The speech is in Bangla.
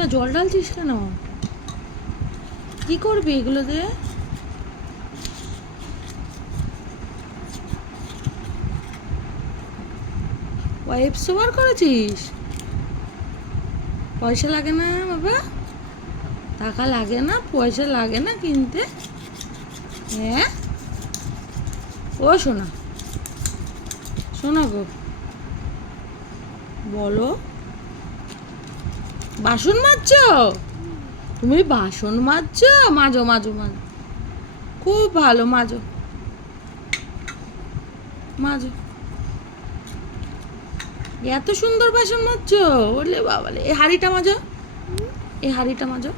মা, জল ঢালছিস কেন? কি করবি এগুলো দিয়ে বার করেছিস? পয়সা লাগে না বাবা? টাকা লাগে না, পয়সা লাগে না কিনতে। হ্যাঁ? ও, শোনা। শোনা গো। বলো। বাসন মাজছ? তুমি বাসন মাজছো? মাজো মাজো মাজো। খুব ভালো, মাজো। মাজো। এত সুন্দর বাসন মাজছ? বললে বাবালে। এই হাড়িটা মাজো। এই হাড়িটা মাজো।